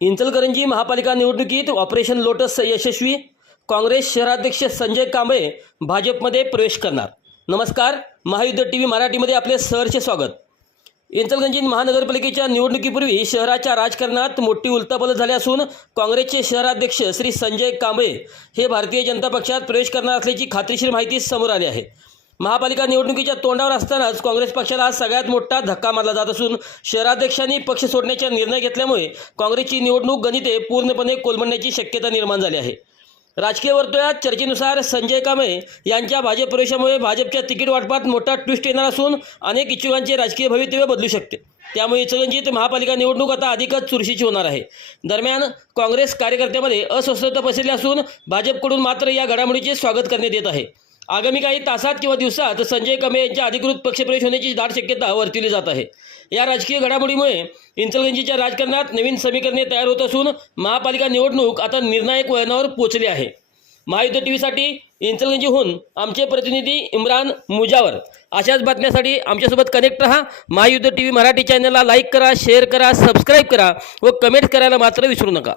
इचलकरंजी महापालिका निवडणुकीत operation lotus यशस्वी. काँग्रेस शहराध्यक्ष संजय कांबळे भाजपमध्ये प्रवेश करणार. नमस्कार, महायुद्ध टीव्ही मराठीमध्ये आपले सहर्ष स्वागत. इचलकरंजी महानगरपालिकेच्या निवडणुकीपूर्वी शहराच्या राजकारणात मोठी उलथापालथ झाली असून काँग्रेसचे शहराध्यक्ष श्री संजय कांबळे हे भारतीय जनता पक्षात प्रवेश करणार असल्याची खात्रीशीर माहिती समोर आली आहे. महापालिका निवडणुकीच्या तोंडावर असतानाच काँग्रेस पक्षाला हा सगळ्यात मोठा धक्का मारला जात असून शहराध्यक्षांनी पक्ष सोडण्याचा निर्णय घेतल्यामुळे काँग्रेसची निवडणूक गणिते पूर्णपणे कोलमडण्याची शक्यता निर्माण झाली आहे. राजकीय वर्तुळात चर्चेनुसार संजय कांबळे यांच्या भाजप प्रवेशामुळे भाजपच्या तिकीट वाटपात मोठा ट्विस्ट येणार असून अनेक इच्छुकांचे राजकीय भवितव्य बदलू शकते. त्यामुळे इचलकरंजीत महापालिका निवडणूक आता अधिकच चुरशीची होणार आहे. दरम्यान काँग्रेस कार्यकर्त्यामध्ये अस्वस्थता पसरली असून भाजपकडून मात्र या घडामोडीचे स्वागत करण्यात येत आहे. आगामी काही तासात किंवा दिवसात संजय कांबळे यांच्या अधिकृत पक्षप्रवेश होण्याची दाट शक्यता वर्तवली जात आहे. या राजकीय घडामोडीमुळे इचलकरंजीच्या राजकारणात नवीन समीकरणे तयार होत असून महापालिका निवडणूक आता निर्णायक वळणावर पोहोचली आहे. महायुद्ध टीव्हीसाठी इचलकरंजीहून आमचे प्रतिनिधी इम्रान मुजावर. अशाच बातम्यांसाठी आमच्यासोबत कनेक्ट रहा. महायुद्ध टीव्ही मराठी चॅनलला लाईक करा, शेअर करा, सबस्क्राईब करा व कमेंट करायला मात्र विसरू नका.